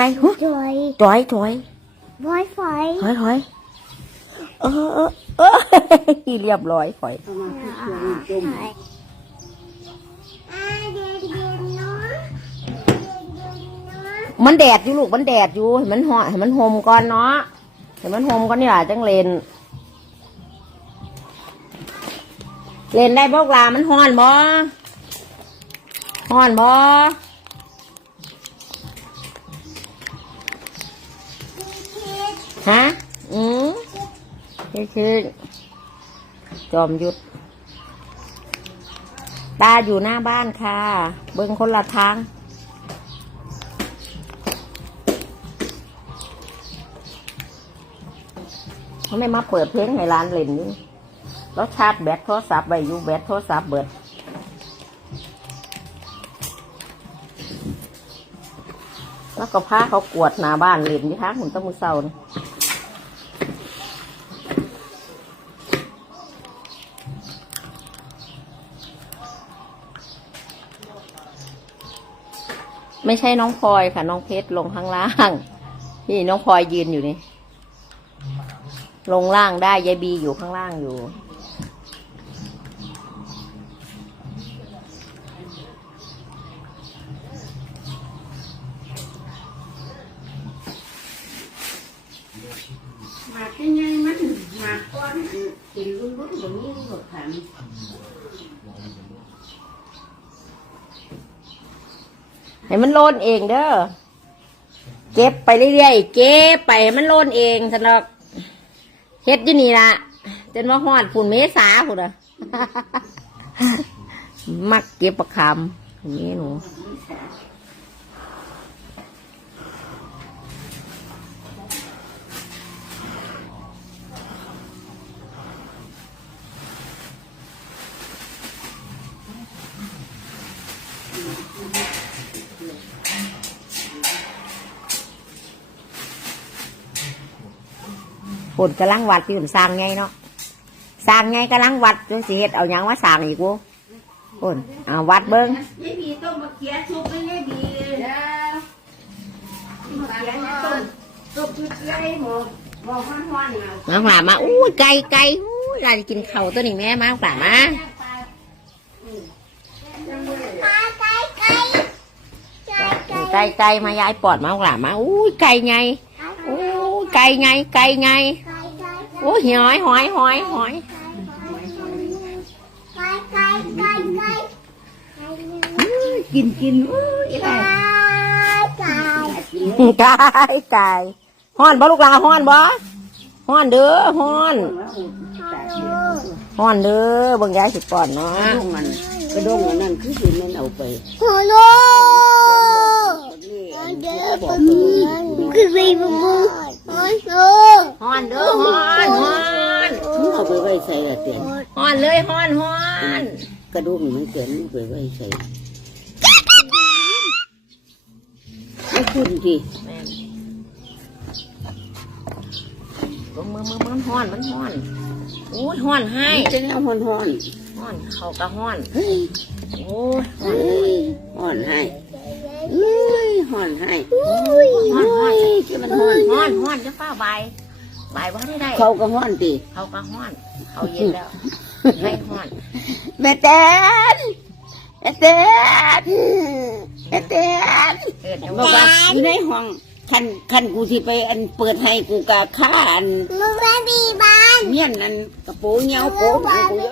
กลๆหุ้จอยถอยถอยบอยไฟถอยถอยเออเออเออเรียบร้อยถอยเอามาที่เครื่องจุ่มอ่าเย็นเย็นๆเนาะเย็นเย็นๆเนาะมันแดดอยู่ลูกมันแดดอยู่ให้มันหอให้มันโฮมก่อนเนาะให้มันโฮมก่อนนี่ล่ะจังเลนเล่นได้บอกลามันฮ้อนบ่ฮ้อนบ่ ฮะ อืมคือคือจอมหยุดตาอยู่หน้าบ้านค่ะ เบิ่งคนละทาง เขาไม่มาเปิดเพลงให้ร้านเล่นนี่แล้วชาร์จแบตโทรศัพท์ไว้อยู่แบตโทรศัพท์เบิดแล้วก็พาเขากวดหน้าบ้านเล่นที่ทางหุ่นตะมือเศร้านี่ ไม่ใช่น้องพลอยค่ะ น้องเพชรลงข้างล่าง นี่น้องพลอยยืนอยู่นี่ ลงล่างได้ยายบีอยู่ข้างล่างอยู่ มาที่ไงมันมาก้อนกินรุ่นรุ่นแบบนี้หมดขัน ให้มันโลนเองเด้อเก็บไปเรื่อยๆเก็บไปให้มันโลนเองสนอกเฮ็ดอยู่นี่ละจนมาหอดฝุ่นเมษาฝุ่นอะมักเก็บประคำนี่หนู ฝุ่นกำลังวัดอยู่สร้างไงเนาะสร้างไงกำลังวัดจังสิเฮ็ดเอาหยังว่าสร้างอีกวูฝุ่นเอาวัดเบิ้งยายบีต้มมะเขือซุปเลยยายบีแล้วมะเขือเนี่ยต้มต้มชุดใหญ่หมดบอกฮ้อนๆเอามาฝ่ามาอู้ยไก่ไก่อู้ยเราจะกินเข่าวตัวนี้แม่มาฝ่ามาปลาไก่ไก่ไก่ไก่ไก่ไก่มายายปอดมาฝ่ามาอู้ยไก่ไงอู้ยไก่ไงไก่ไงไก่ไก่ โอ้ยหอยหอยหอยหอยไก่ไก่ไก่ไก่กินกินอู้ยไก่ไก่ไก่ไก่ฮ้อนบ่ลูกหลาฮ้อนบ่ฮ้อนเด้อฮ้อนฮ้อนเด้อบิ่งยายสิปอดเนาะกระดงมันกระด้งอันนั้นคือสิแม่นเอาไปฮัลโหคือไปบุ้งฮัลโหลฮ้อนเด้อ อนเลยฮ้อนฮ้อนกระด้งมันเกินมึงไปไว้ใส่ไม่ขึ้นทีแม่นลงมือมือมันฮ้อนมันฮ้อนอู้ยฮ้อนให้จะแนวฮ้อนฮ้อนฮ้อนเขาก็ฮ้อนเฮ้ยโอ้ยเฮ้ยฮ้อนให้เฮ้ยฮ้อนให้ฮ้อนฮ้อนเฮ้ยจะมันฮ้อนฮ้อนฮ้อนจะฟ้าใบใบว่าได้ได้ เขาก็ฮ้อนตีเขาก็ฮ้อน เขาเย็นแล้ว ไม่ฮ้อนแม่แตนแม่แตนแม่แตนเกิดจะบอกว่าว่าอยู่ในห้องคันคันกูที่ไปอันเปิดให้กูกะค่าอันมึงไม่มีบ้านเมียนอันกระโปรงเงาโป๊ะกู